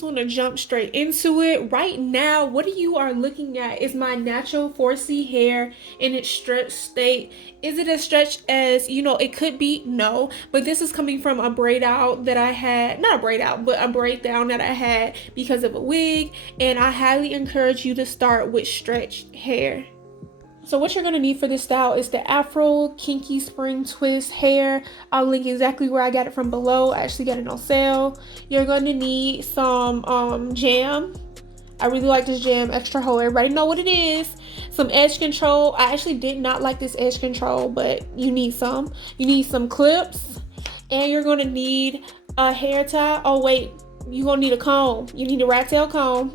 just want to jump straight into it. Right now, what you are looking at is my natural 4C hair in its stretched state. Is it as stretched as, you know, it could be? No. But this is coming from a braid out that I had, not a braid out, but a braid down that I had because of a wig. And I highly encourage you to start with stretched hair. So what you're going to need for this style is the Afro Kinky Spring Twist Hair. I'll link exactly where I got it from below. I actually got it on sale. You're going to need some jam. I really like this jam, extra hold. Everybody know what it is. Some edge control. I actually did not like this edge control, but you need some. You need some clips. And you're going to need a hair tie. Oh, wait. You're going to need a comb. You need a rat tail comb.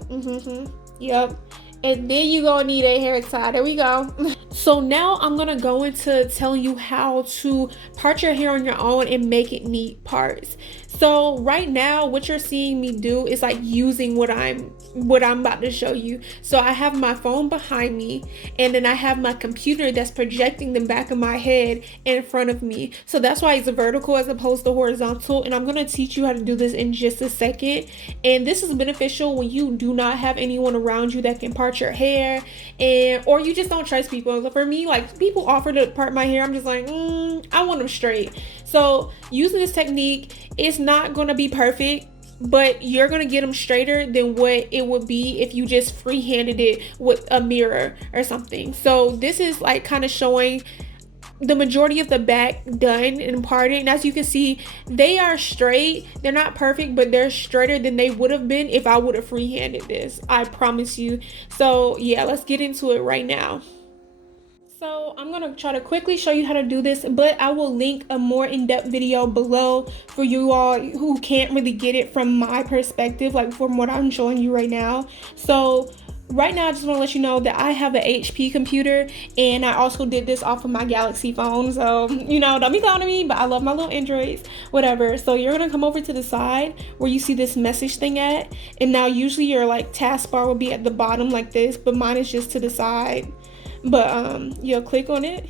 Yep. And then you're gonna need a hair tie. There we go. So now I'm gonna go into telling you how to part your hair on your own and make it neat parts. So right now, what you're seeing me do is like using what I'm about to show you. So I have my phone behind me, and then I have my computer that's projecting the back of my head in front of me. So that's why it's vertical as opposed to horizontal. And I'm gonna teach you how to do this in just a second. And this is beneficial when you do not have anyone around you that can part your hair, or you just don't trust people. So for me, like, people offer to part my hair, I'm just like, I want them straight. So using this technique, it's not going to be perfect, but you're going to get them straighter than what it would be if you just free-handed it with a mirror or something. So this is like kind of showing the majority of the back done and parted, and as you can see, they are straight. They're not perfect, but they're straighter than they would have been if I would have free-handed this, I promise you. So yeah, let's get into it right now. So I'm gonna try to quickly show you how to do this, but I will link a more in-depth video below for you all who can't really get it from my perspective, like from what I'm showing you right now. So right now, I just want to let you know that I have an HP computer, and I also did this off of my Galaxy phone. So, you know, don't be clowning me, but I love my little Androids, whatever. So you're going to come over to the side where you see this message thing at. And now usually your like taskbar will be at the bottom like this, but mine is just to the side. But you'll click on it,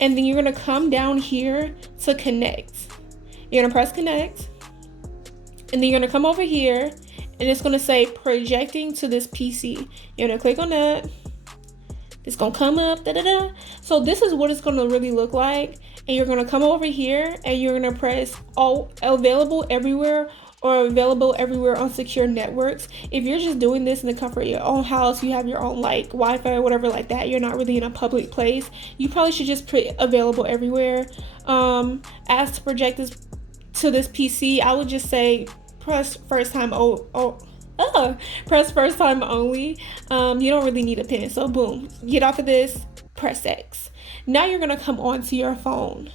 and then you're going to come down here to connect. You're going to press connect, and then you're going to come over here, and it's going to say projecting to this PC. You're going to click on that. It's going to come up. So this is what it's going to really look like. And you're going to come over here, and you're going to press all available everywhere, or available everywhere on secure networks. If you're just doing this in the comfort of your own house, you have your own like Wi-Fi or whatever like that, you're not really in a public place, you probably should just put available everywhere. As to project this to this PC, I would just say press first time press first time only. You don't really need a pin. So boom, get off of this, press X. Now you're gonna come onto your phone.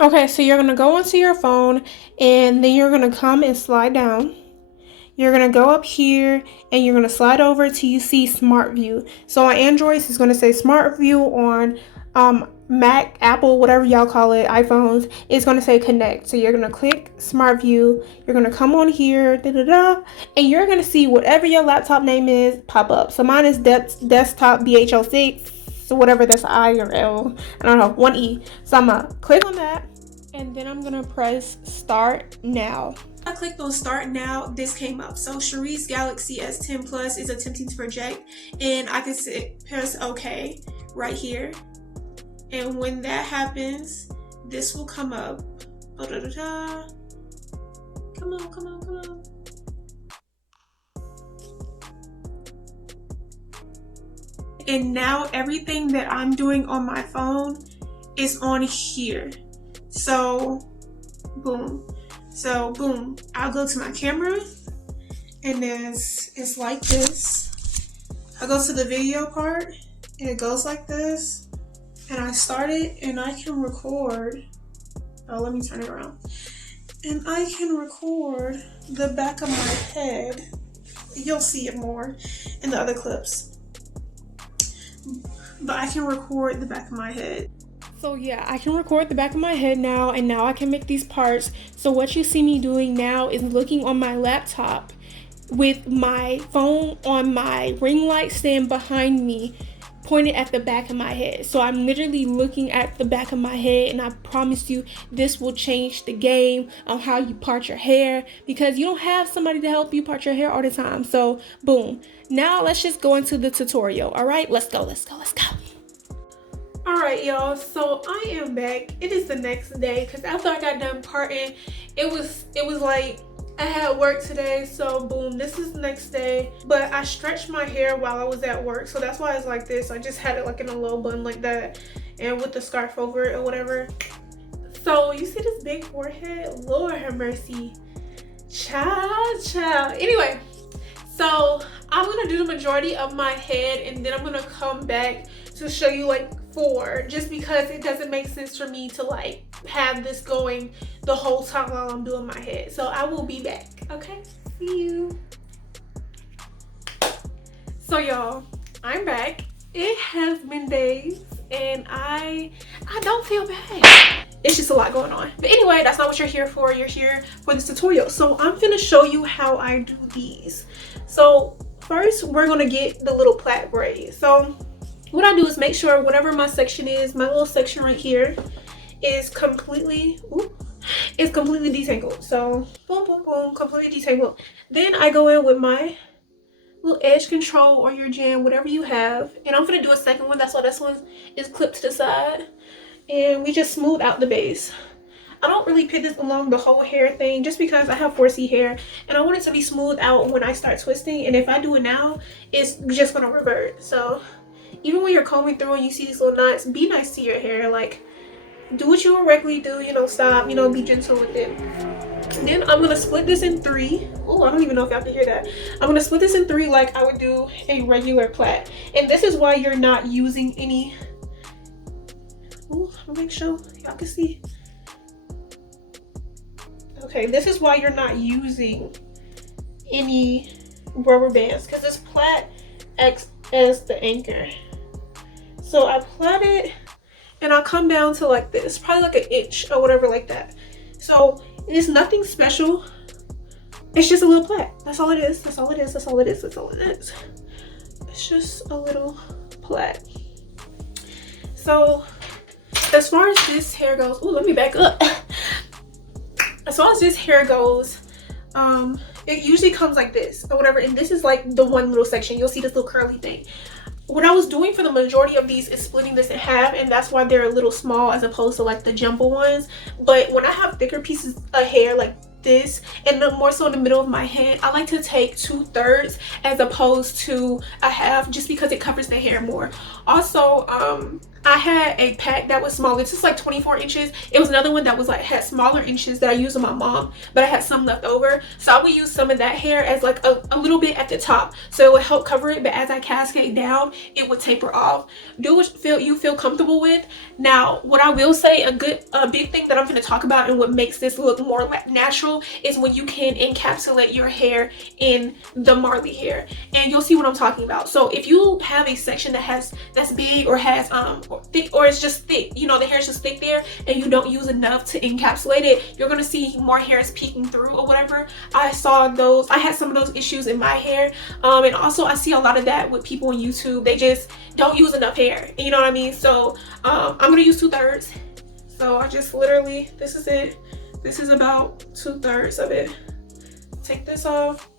Okay, so you're gonna go onto your phone, and then you're gonna come and slide down. You're gonna go up here, and you're gonna slide over till you see Smart View. So on Androids, it's gonna say Smart View. On Mac, Apple, whatever y'all call it, iPhones, it's gonna say Connect. So you're gonna click Smart View. You're gonna come on here, and you're gonna see whatever your laptop name is pop up. So mine is Desktop BH06. So whatever that's I or L, I don't know, 1E. So I'm gonna click on that, and then I'm gonna press Start Now. I clicked on Start Now, this came up. So Sheri's Galaxy S10 Plus is attempting to project, and I can press OK right here. And when that happens, this will come up. Come on. And now everything that I'm doing on my phone is on here. So boom. I'll go to my camera, and it's like this. I go to the video part, and it goes like this. And I start it, and I can record. Oh, let me turn it around. And I can record the back of my head. You'll see it more in the other clips. But I can record the back of my head. So yeah, I can record the back of my head now, and now I can make these parts. So what you see me doing now is looking on my laptop with my phone on my ring light stand behind me, pointed at the back of my head. So I'm literally looking at the back of my head, and I promise you this will change the game on how you part your hair, because you don't have somebody to help you part your hair all the time. So boom. Now let's just go into the tutorial. All right, let's go. All right, y'all, so I am back. It is the next day, because after I got done parting, it was like I had work today, so boom, this is the next day. But I stretched my hair while I was at work, so that's why it's like this. I just had it like in a low bun like that, and with the scarf over it or whatever. So you see this big forehead? Lord have mercy. Child. Anyway, so I'm gonna do the majority of my head, and then I'm gonna come back to show you like 4, just because it doesn't make sense for me to like have this going the whole time while I'm doing my head. So I will be back. Okay, see you. So y'all, I'm back. It has been days, and I don't feel bad. It's just a lot going on. But anyway, that's not what you're here for. You're here for this tutorial. So I'm gonna show you how I do these. So first, we're gonna get the little plait braid. So what I do is make sure whatever my section is, my little section right here, is completely detangled. So boom, boom, boom, completely detangled. Then I go in with my little edge control or your jam, whatever you have, and I'm gonna do a second one. That's why this one is clipped to the side, and we just smooth out the base. I don't really put this along the whole hair thing, just because I have 4C hair and I want it to be smooth out when I start twisting, and if I do it now, it's just gonna revert. So even when you're combing through and you see these little knots, be nice to your hair. Like, do what you would regularly do, you know, stop, you know, be gentle with it. Then I'm gonna split this in 3. Oh, I don't even know if y'all can hear that. I'm gonna split this in 3 like I would do a regular plait. And this is why you're not using any, oh, I'll make sure y'all can see. Okay, this is why you're not using any rubber bands, because this plait acts as the anchor. So I plait it, and I'll come down to like this, probably like an inch or whatever like that. So it's nothing special. It's just a little plait. That's all it is. That's all it is. That's all it is. That's all it is. It's just a little plait. So as far as this hair goes, oh, let me back up. As far as this hair goes, it usually comes like this or whatever, and this is like the one little section. You'll see this little curly thing. What I was doing for the majority of these is splitting this in half, and that's why they're a little small as opposed to like the jumbo ones. But when I have thicker pieces of hair like this, and more so in the middle of my head, I like to take 2/3 as opposed to a half, just because it covers the hair more. Also, I had a pack that was smaller. This is like 24 inches. It was another one that was like had smaller inches that I used on my mom, but I had some left over. So I would use some of that hair as like a little bit at the top, so it would help cover it. But as I cascade down, it would taper off. Do what you feel comfortable with. Now, what I will say, a big thing that I'm going to talk about and what makes this look more natural is when you can encapsulate your hair in the Marley hair, and you'll see what I'm talking about. So if you have a section that's big or has thick, or it's just thick, you know, the hair is just thick there, and you don't use enough to encapsulate it, you're gonna see more hairs peeking through or whatever. I had some of those issues in my hair, and also I see a lot of that with people on YouTube. They just don't use enough hair, you know what I mean? So I'm gonna use 2/3. So I just literally, this is it. This is about 2/3 of it. Take this off.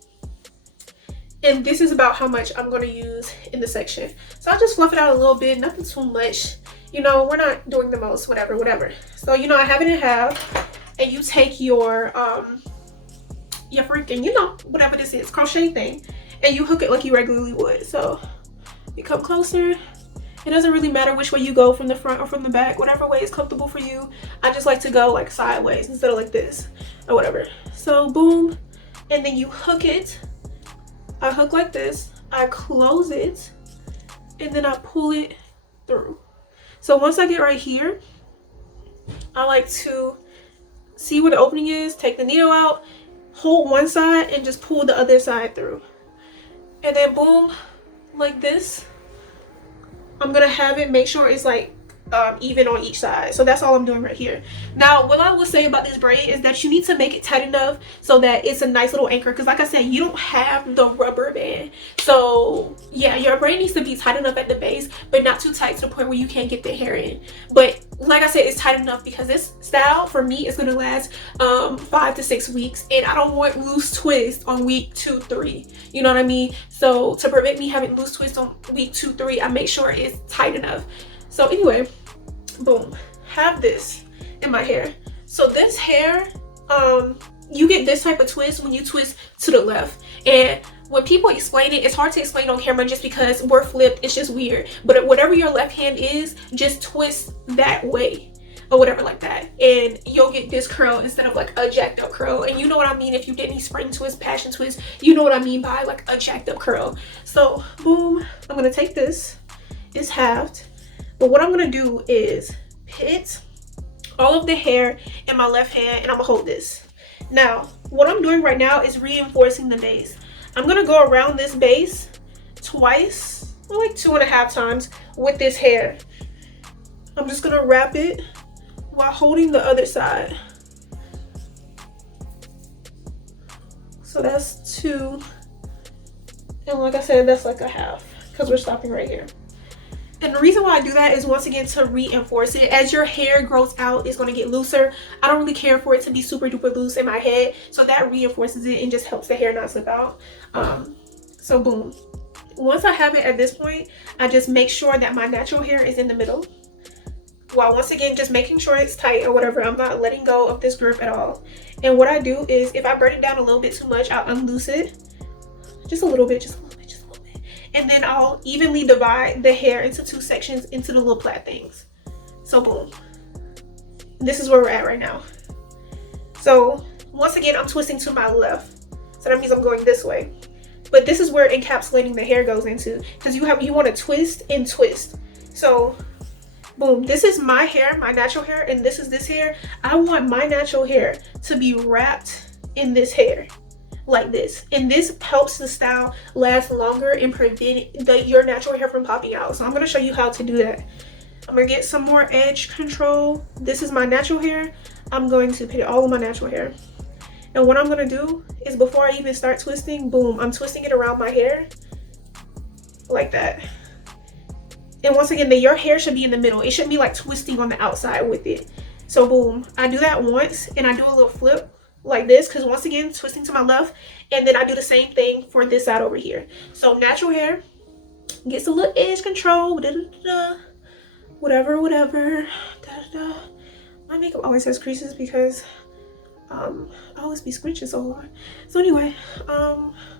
And this is about how much I'm going to use in the section. So I'll just fluff it out a little bit, nothing too much. You know, we're not doing the most, whatever. So, you know, I have it in half, and you take your freaking, you know, whatever this is, crochet thing, and you hook it like you regularly would. So you come closer. It doesn't really matter which way you go, from the front or from the back, whatever way is comfortable for you. I just like to go like sideways instead of like this or whatever. So boom, and then you hook it. I hook like this, I close it, and then I pull it through. So once I get right here, I like to see where the opening is, take the needle out, hold one side, and just pull the other side through. And then boom, like this. I'm gonna have it, make sure it's like even on each side. So that's all I'm doing right here. Now what I will say about this braid is that you need to make it tight enough so that it's a nice little anchor, because like I said, you don't have the rubber band. So yeah, your braid needs to be tight enough at the base, but not too tight to the point where you can't get the hair in. But like I said, it's tight enough because this style for me is going to last 5 to 6 weeks, and I don't want loose twist on week 2, 3. You know what I mean? So to prevent me having loose twist on week 2, 3, I make sure it's tight enough. So anyway, boom, have this in my hair. So this hair, you get this type of twist when you twist to the left. And when people explain it, it's hard to explain on camera just because we're flipped. It's just weird. But whatever your left hand is, just twist that way or whatever like that, and you'll get this curl instead of like a jacked up curl. And you know what I mean. If you did any spring twist, passion twist, you know what I mean by like a jacked up curl. So boom, I'm gonna take this. It's halved. But what I'm gonna do is pit all of the hair in my left hand, and I'm gonna hold this. Now, what I'm doing right now is reinforcing the base. I'm gonna go around this base twice, or like 2.5 times with this hair. I'm just gonna wrap it while holding the other side. So that's 2. And like I said, that's like a half because we're stopping right here. And the reason why I do that is, once again, to reinforce it. As your hair grows out, it's going to get looser. I don't really care for it to be super duper loose in my head, so that reinforces it and just helps the hair not slip out. So boom. Once I have it at this point, I just make sure that my natural hair is in the middle, while once again just making sure it's tight or whatever. I'm not letting go of this grip at all. And what I do is, if I burn it down a little bit too much, I'll unloose it just a little bit, just a little bit. And then I'll evenly divide the hair into 2 sections into the little plait things. So boom. This is where we're at right now. So once again, I'm twisting to my left. So that means I'm going this way. But this is where encapsulating the hair goes into, because you want to twist and twist. So boom, this is my hair, my natural hair, and this is this hair. I want my natural hair to be wrapped in this hair, like this, and this helps the style last longer and prevent your natural hair from popping out. So I'm going to show you how to do that. I'm going to get some more edge control. This is my natural hair. I'm going to put all of my natural hair, and what I'm going to do is, before I even start twisting, boom, I'm twisting it around my hair like that. And once again, your hair should be in the middle. It shouldn't be like twisting on the outside with it. So boom, I do that once, and I do a little flip like this, because once again, twisting to my left, and then I do the same thing for this side over here. So natural hair gets a little edge control, whatever. My makeup always has creases because I always be scrunching so hard. So anyway,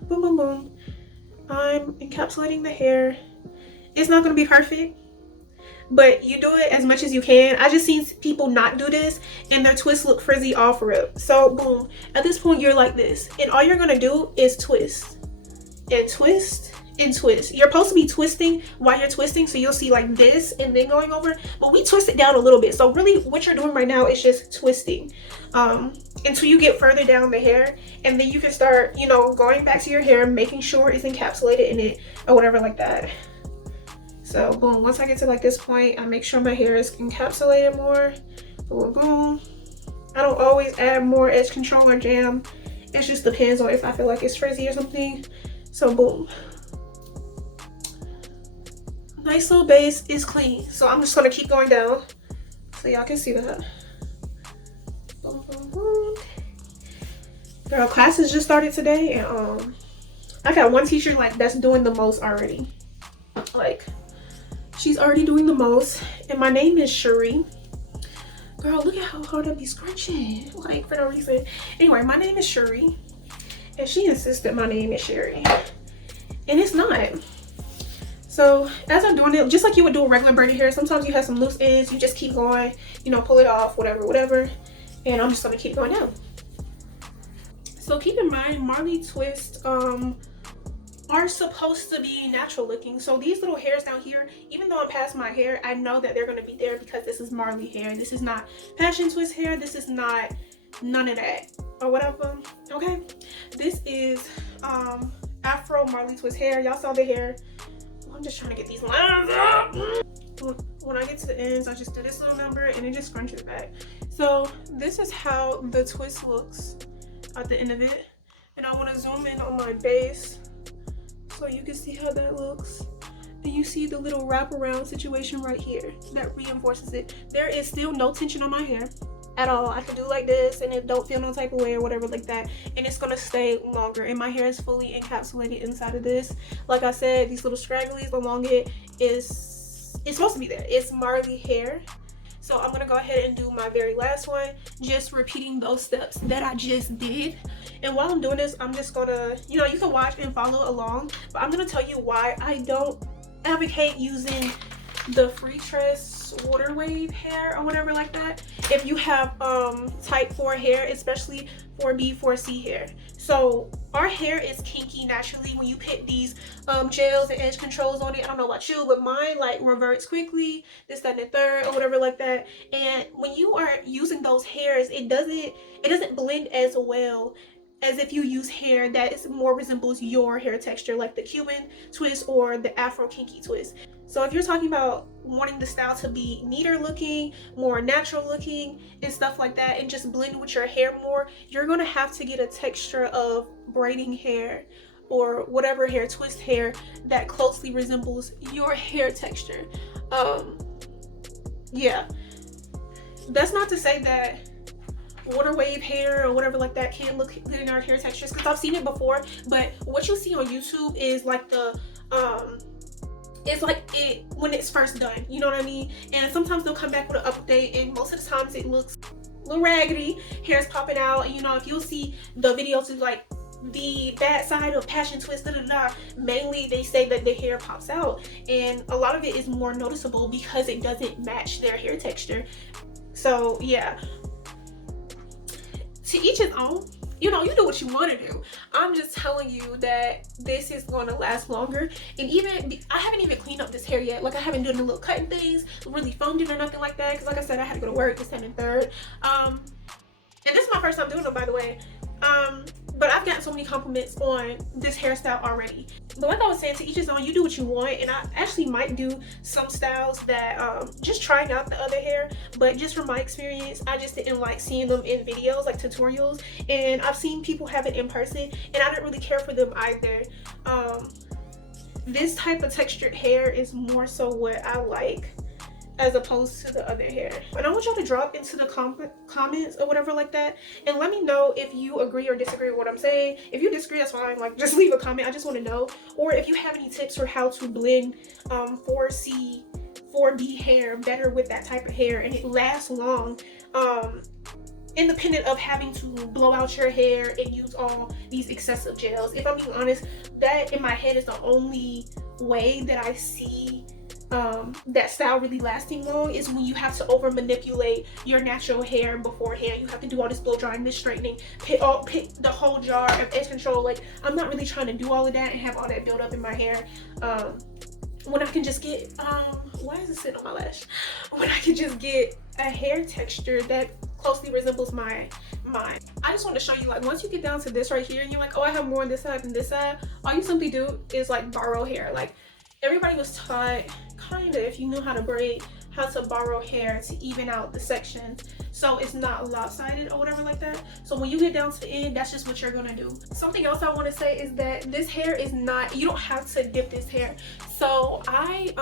boom, I'm encapsulating the hair. It's not gonna be perfect, but you do it as much as you can. I just seen people not do this and their twists look frizzy off rip. So boom, at this point you're like this, and all you're gonna do is twist and twist and twist. You're supposed to be twisting while you're twisting, so you'll see like this and then going over, but we twist it down a little bit. So really what you're doing right now is just twisting until you get further down the hair, and then you can start, you know, going back to your hair, making sure it's encapsulated in it or whatever like that. So boom, once I get to like this point, I make sure my hair is encapsulated more. Boom. I don't always add more edge control or jam. It just depends on if I feel like it's frizzy or something. So boom. Nice little base is clean. So I'm just gonna keep going down so y'all can see that. Boom. Girl, classes just started today, and I got one teacher like that's doing the most already. Like, she's already doing the most, and my name is Sheri. Girl, look at how hard I be scrunching, like, for no reason. Anyway, my name is Sheri, and she insisted my name is Sheri, and it's not. So as I'm doing it, just like you would do a regular braided hair, sometimes you have some loose ends, you just keep going, you know, pull it off, whatever, and I'm just gonna keep going down. So keep in mind, Marley twists are supposed to be natural looking. So these little hairs down here, even though I'm past my hair, I know that they're going to be there because this is Marley hair. This is not passion twist hair. This is not none of that or whatever. Okay, this is Afro Marley twist hair. Y'all saw the hair. I'm just trying to get these lines up. when I get to the ends, I just do this little number and it just scrunches back. So this is how the twist looks at the end of it. And I want to zoom in on my base so you can see how that looks. And you see the little wraparound situation right here that reinforces it. There is still no tension on my hair at all. I can do like this and it don't feel no type of way or whatever like that, and it's gonna stay longer, and my hair is fully encapsulated inside of this. Like I said, these little stragglies along it is, it's supposed to be there. It's Marley hair. So I'm gonna go ahead and do my very last one, just repeating those steps that I just did. And while I'm doing this, I'm just gonna, you know, you can watch and follow along, but I'm gonna tell you why I don't advocate using the free tress water wave hair or whatever like that if you have type 4 hair, especially 4B 4C hair. So our hair is kinky naturally when you put these gels and edge controls on it. I don't know about you, but mine like reverts quickly, this, that, and the third or whatever like that. And when you are using those hairs, it doesn't blend as well as if you use hair that is more resembles your hair texture, like the Cuban twist or the Afro kinky twist. So if you're talking about wanting the style to be neater looking, more natural looking and stuff like that, and just blend with your hair more, you're gonna have to get a texture of braiding hair or whatever hair, twist hair, that closely resembles your hair texture. Yeah, that's not to say that water wave hair or whatever like that can look good in our hair textures, because I've seen it before, but what you see on YouTube is like the it's like it when it's first done, you know what I mean? And sometimes they'll come back with an update, and most of the times it looks a little raggedy, hair's popping out. And, you know, if you'll see the videos of like the bad side of passion twist, mainly they say that the hair pops out, and a lot of it is more noticeable because it doesn't match their hair texture. So yeah, to each his own. You know, you do what you want to do. I'm just telling you that this is going to last longer. And even, I haven't even cleaned up this hair yet. Like, I haven't done the little cutting things, really foamed it or nothing like that. Because like I said, I had to go to work this, 2nd, and 3rd. And this is my first time doing them, by the way. But I've gotten so many compliments on this hairstyle already. But like I was saying, to each his own, you do what you want. And I actually might do some styles that, just trying out the other hair. But just from my experience, I just didn't like seeing them in videos, like tutorials. And I've seen people have it in person, and I didn't really care for them either. This type of textured hair is more so what I like, as opposed to the other hair. And I want y'all to drop into the comments or whatever like that, and let me know if you agree or disagree with what I'm saying. If you disagree, that's fine, like just leave a comment. I just want to know. Or if you have any tips for how to blend 4C 4B hair better with that type of hair and it lasts long, independent of having to blow out your hair and use all these excessive gels. If I'm being honest, that in my head is the only way that I see that style really lasting long, is when you have to over manipulate your natural hair beforehand. You have to do all this blow drying, this straightening, pick the whole jar of edge control. Like, I'm not really trying to do all of that and have all that build up in my hair, when I can just get why is it sitting on my lash, when I can just get a hair texture that closely resembles mine. I just want to show you, like, once you get down to this right here and you're like, oh, I have more on this side than this side, all you simply do is like borrow hair. Like, everybody was taught, kind of, if you knew how to braid, how to borrow hair to even out the sections so it's not lopsided or whatever like that. So when you get down to the end, that's just what you're gonna do. Something else I want to say is that this hair is not, you don't have to dip this hair. So I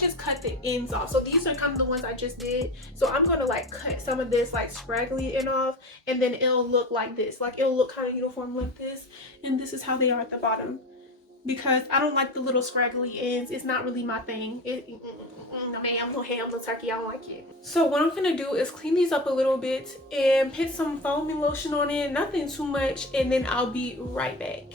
just cut the ends off. So these are kind of the ones I just did. So I'm gonna like cut some of this like scraggly end off, and then it'll look like this. Like, it'll look kind of uniform like this, and this is how they are at the bottom. Because I don't like the little scraggly ends. It's not really my thing. No ma'am, no ham, no turkey, I don't like it. So what I'm gonna do is clean these up a little bit and put some foaming lotion on it, nothing too much, and then I'll be right back.